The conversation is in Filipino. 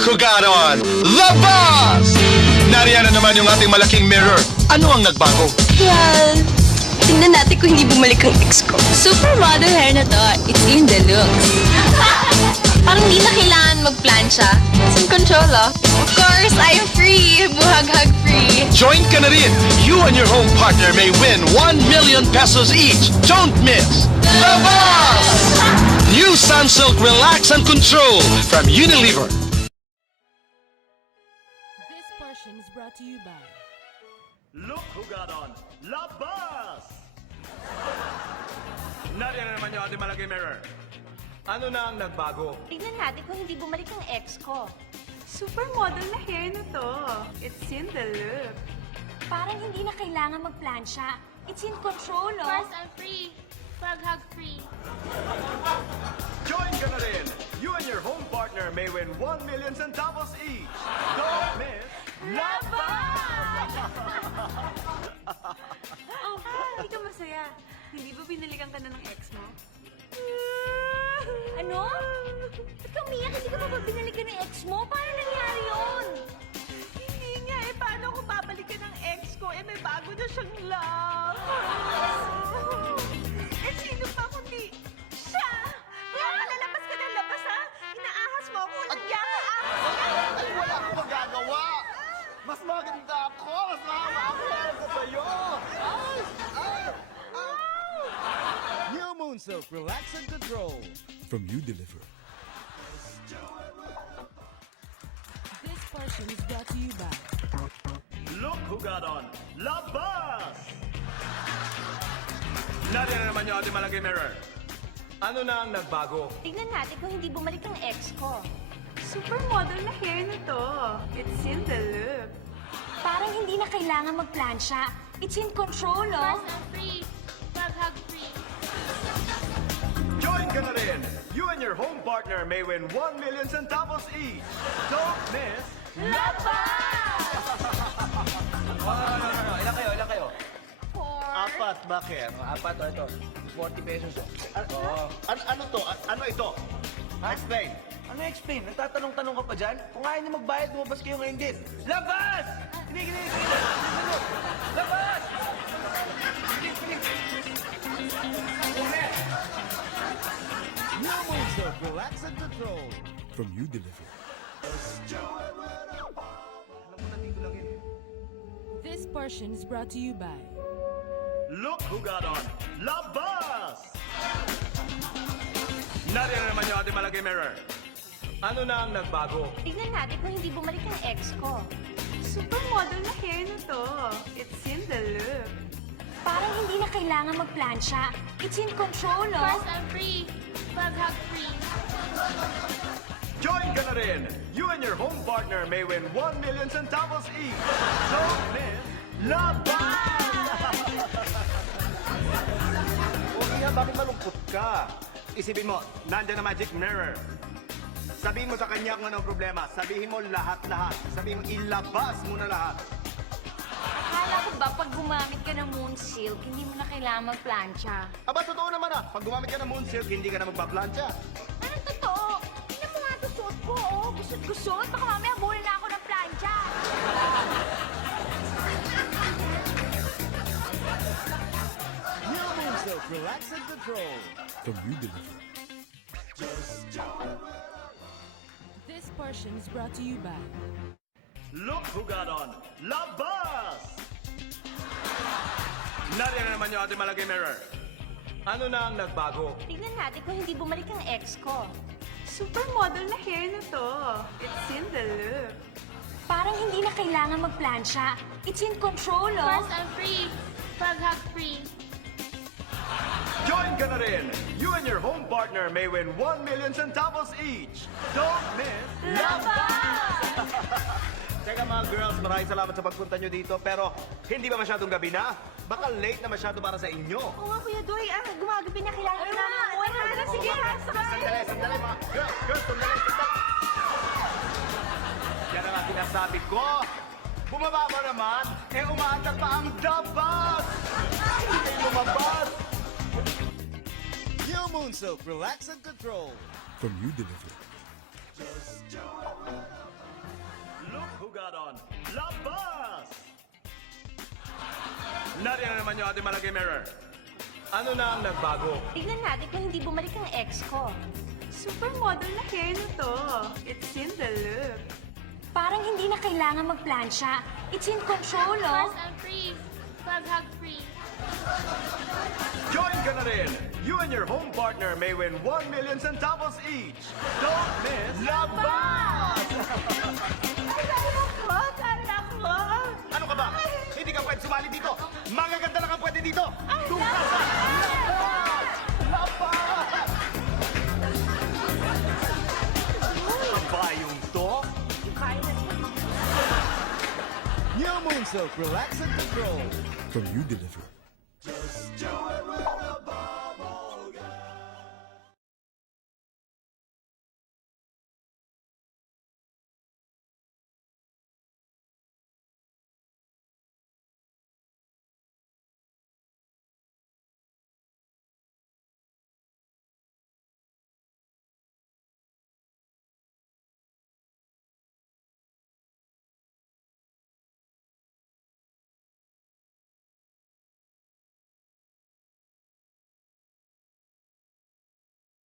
Look who got on! The Boss! Nariyan na naman yung ating malaking mirror. Ano ang nagbago? Well, tingnan natin kung hindi bumalik ang ex ko. Supermodel hair na to. It's in the looks. Parang hindi na kailangan mag-plancha. It's in control, oh. Of course, I'm free. Buhag-hag free. Join ka na rin. You and your home partner may win 1 million pesos each. Don't miss The Boss! New Sunsilk Relax and Control from Unilever. This portion is brought to you by Look who got on La Boss! Nariyan na naman yung ating malaking mirror. Ano na ang nagbago? Tignan natin kung hindi bumalik ang ex ko. Supermodel na hair na to. It's in the look. Parang hindi na kailangan magplansya. It's in control, oh. First, I'm free. Pag-hug free. Join ka na rin. You and your home partner may win 1 million centavos each. Don't miss La Boss! Oh, hindi ka masaya. Hindi ba binalikan ka na ng ex mo? Ano? Ba't ka umiyak? Hindi ka pa ba binalikan ng ex mo? Paano nangyari yun? Hindi nga eh. Paano kung babalikan ng ex ko? Eh, may bago na siyang love. Eh, sino pa kundi siya? Kaya ka lalabas ka ng labas, ha? Inaahas mo ako. Nagya ka, ahas. Ay, wala akong magagawa. Mas maganda ako. Mas mahaba ako sa sa'yo. New Moonsilk Relax and Control from Unilever. This portion is brought to you by Look who got on La Boss! Nariyan na naman yung ating malaking mirror. Ano na ang nagbago? Tignan natin kung hindi bumalik ang ex ko. Supermodel na hair na to. It's in the look. Parang hindi na kailangan magplansya. It's in control, oh. First, I'm free. Pag-hug free. Join ka na rin. You and your home partner may win 1 million centavos each. Don't miss La Boss! Ilan kayo? Ilan kayo? Apat. Bakit? Apat o ito. 40 pesos o. Ano to? Ano ito? Explain. Ano explain? Nagtatanong-tanong ka pa dyan? Kung ayaw niyo magbayad, lumabas kayo ngayon din. Labas! Hindi. Labas! New Moonsilk Relax and Control from Unilever. This portion is brought to you by Look who got on La Boss! Nariyan na naman yung ating malaking mirror. Ano na ang nagbago? Tignan natin kung hindi bumalik ang ex ko. Supermodel na hair na to. It's in the look. Parang hindi na kailangan magplansya. It's in control, oh. First, I'm free. Pag-hug free. Join ka na rin. You and your home partner may win 1 million centavos each. Don't miss La Boss! Okay nga, bakit malungkot ka? Isipin mo, nandiyan na magic mirror. Sabihin mo sa kanya kung anong problema. Sabihin mo lahat-lahat. Sabihin mo ilabas mo na lahat. Akala ko ba pag gumamit ka ng Moonsilk, hindi mo na kailangan magplansya? Aba, totoo naman ah. Pag gumamit ka ng Moonsilk, hindi ka na magpaplansya. Anong totoo? Tingnan mo nga ito suot ko, oh. Gusot-gusot. Baka mamaya buhol na ako ng plansya. New Moonsilk Relax and Control from Unilever. This portion is brought to you by Look who got on La Boss! Nariyan na naman yung ating malaking mirror. Ano na ang nagbago? Tignan natin kung hindi bumalik ang ex ko. Supermodel na hair na to. It's in the look. Parang hindi na kailangan magplansya. It's in control, oh. First, I'm free. Pag-hug free. Join ka na rin. You and your home partner may win 1 million centavos each. Don't miss La Boss! Teka mga girls, maraming salamat sa pagpunta nyo dito. Pero hindi ba masyadong gabi na? Baka late na masyado para sa inyo. Oo nga, Kuya Doy. Gumagabi na. Kailangan ko na. Sige, Sandali mga girls, sandali. Yan ang sinasabi ko. Bumaba ba naman? Eh, umaandar pa ang The Boss! Hindi kayo lumabas! New Moonsilk Relax and Control from Unilever. Look who got on Labas! Nariyan na naman yung ating malagay mirror. Ano na ang nagbago? Tignan natin kung hindi bumalik ang ex ko. Supermodel na hair na to. It's in the look. Parang hindi na kailangan magplansya. It's in control, oh. I'm free. Club hug free. Join ka na rin! You and your home partner may win 1 million centavos each. Don't miss Labas! Ano ka ba? Hindi ka pwede sumali dito. Mga ganda lang ang pwede dito. Doon ka sa Labas! Labas! Ang bayong to? New Moon Silk Relax and Control. From You Deliver.